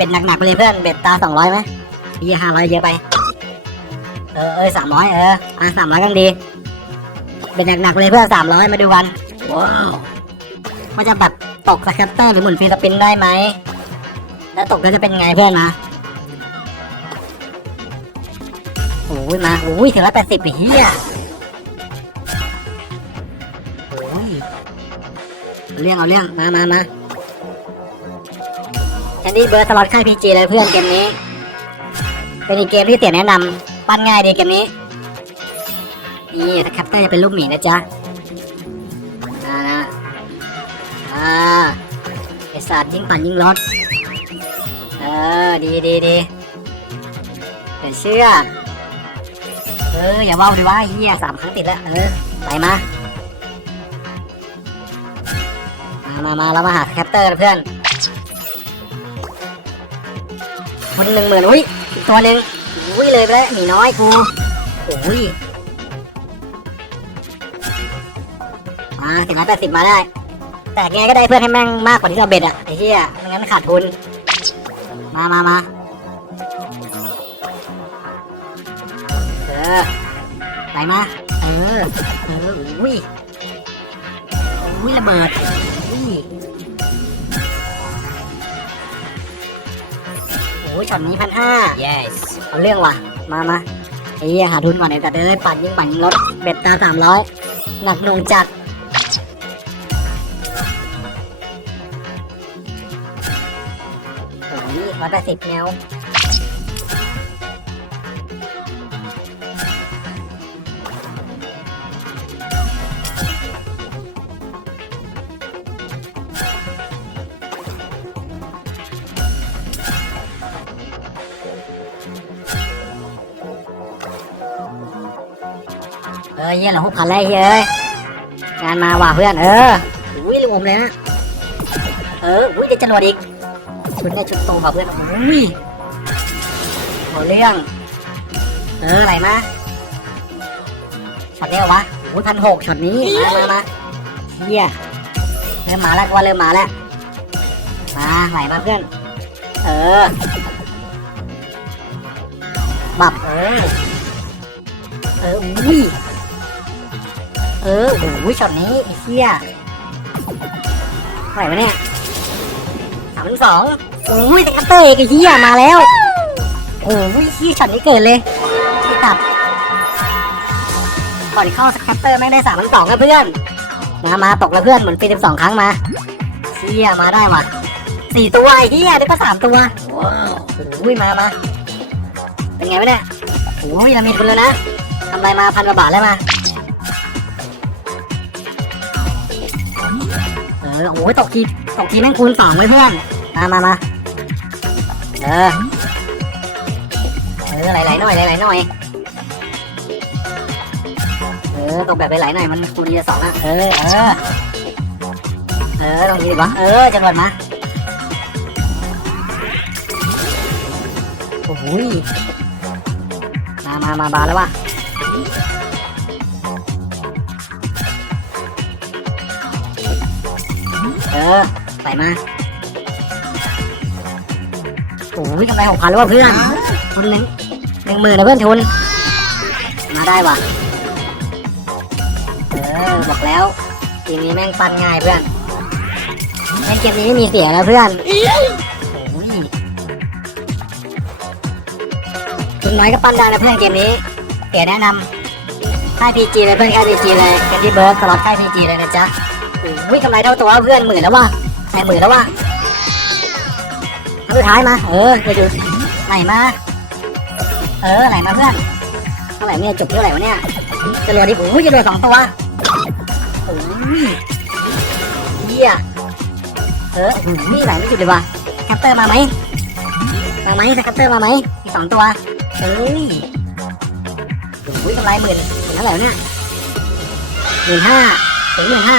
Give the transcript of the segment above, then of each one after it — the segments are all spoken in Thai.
บ็ดหนักๆไปเลยเพื่อนเบ็ดตาสองร้อยไหมยี่ห้าร้อยเยอะไป เออเออสามร้อยเอออะสามร้อยกันดี เบ็ดหนักๆไปเลยเพื่อนสามร้อยมาดูกัน ว้าวมันจะแบบตกสแคปเตอร์หรือหมุนฟรีสปินได้ไหม แล้วตกแล้วจะเป็นไงเพื่อนมาโอ้ยมาโอ้ยถึงร้อยแปดสิบเฮียโอ้ยเรื่องเอาเรื่องมามามา แคนดี้เบิร์ดสล็อตค่ายพีจีเลยเพื่อนเกมนี้ เป็นอีกเกมที่เสียแนะนำปั้นง่ายดีเกมนี้ นี่ถ้าแคปเตอร์จะเป็นรูปหมีนะจ๊ะอ่านะอ่าไอสัตว์ยิ่งปั่นยิ่งลดเออดีดีดีเดี๋ยวเชื่อเอออย่าว่าดิว่าเฮียสามครั้งติดแล้ว เออไปมา มามามาเรามาหาแคปเตอร์เพื่อน คนหนึ่งหมื่นอุ้ยตัวหนึ่งอุ้ยเลยไปแล้วหมีน้อยกูโอ้ยมาถึงร้อยแปดสิบมาได้ แต่ไงก็ได้เพื่อนให้แม่งมากกว่าที่เราเบ็ดอะไอ้เหี้ยไม่งั้นขาดทุน มามามาเออไหลมา เออ เอออุ้ยอุ้ยระเบิดอุ้ย โอ้ยช็อตนี้พันห้า yes เอาเรื่องว่ะ มามาไอ้เหี้ยหาทุนก่อนไอ้แต่เด้ปั่นยิ่งปั่นยิ่งลดเบ็ดตาสามร้อยหนักหน่วงจัดโอ้ยร้อยแปดสิบแนว ออเยี่ยเหลือหกพันแล้วไอ้เฮ้ยงานมาว่ะเพื่อนเอออุ้ยรวมเลยนะเอออุ้ยได้จรวดอีกชุดเนี่ยชุดโตแบบเพื่อนอุ้ยเอาเรื่อง เอออะไรมาช็อตเนี้ยวะอุ้ยพันหกช็อตนี้มามามาเฮียเริ่มมาแล้วกว่าเริ่มมาแล้วมาไหลมาเพื่อน เออบับเออ เออโอ้ยช็อตนี้ไอ้เฮียเท่าไหร่วะเนี่ยสามพันสองโอ้ยสกัตเตอร์เอกไอ้เหี้ยมาแล้วโอ้ยเหี้ยช็อตนี้เกิดเลยที่ตับก่อนเข้าสกัตเตอร์แม่งได้สามพันสองนะเพื่อนมามาตกแล้วเพื่อนเหมือนปีสิบสองครั้งมาเหี้ยมาได้ว่ะสี่ตัวไอ้เหี้ยได้ก็สามตัวว้าวโอ้ยมามาเป็นไงวะเนี่ยโอ้ยเรามีทุนแล้วนะทำไรมาพันกว่าบาทแล้วมา อโอ้ยตกทีตกทีแม่งคูณสองไว้เพื่อน มามามาเออ เออไหลๆหน่อยไหลๆหน่อย เออตกแบบไหลหน่อยมันคูณทีละสองอะ เออ เออ เออตรงนี้ดีวะเออจังหวัดมาโอ้โหยมามามาบาแล้ววะ ออใส่มาโอ้ยกำไรหกพันแล้วว่ะเพื่อนทุนหนึ่งหนึ่งหมื่นนะเพื่อนทุน มาได้ว่ะ เออบอกแล้วทีมนี้แม่งปันง่ายเพื่อนเล่นเกมนี้ไม่มีเสียแล้วเพื่อนโอ้ยทุนน้อยก็ปั้นได้นะเพื่อนเกมนี้ เสียแนะนำค่ายพีจีเลยเพื่อนค่ายพีจีเลยแคนดี้เบิร์ดสล็อตค่ายพีจีเลยนะจ๊ะ อ้ยกำไรเท่าตัวเพื่อนหมื่นแล้วว่ะแปดหมื่นแล้วว่ะสุดท้ายมา เออไปดูไหนมา เออไหนมาเพื่อนเท่าไหร่เนี่ยจบเท่าไหร่วะเนี่ยจรวดดิโอ้ยจรวดสองตัวโอ้ยเฮียเออโอ้โหนี่ไหลไม่หยุดเลยวะแคปเตอร์มาไหมมาไหมสแคปเตอร์มาไหมมีสองตัวเอ้ยโอ้ยกำไรหมื่นหมื่นเท่าไหร่เนี่ยหมื่นห้าถึงหมื่นห้า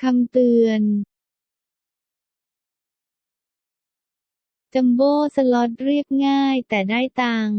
คำเตือนจัมโบ้สล็อตเรียบง่ายแต่ได้ตัง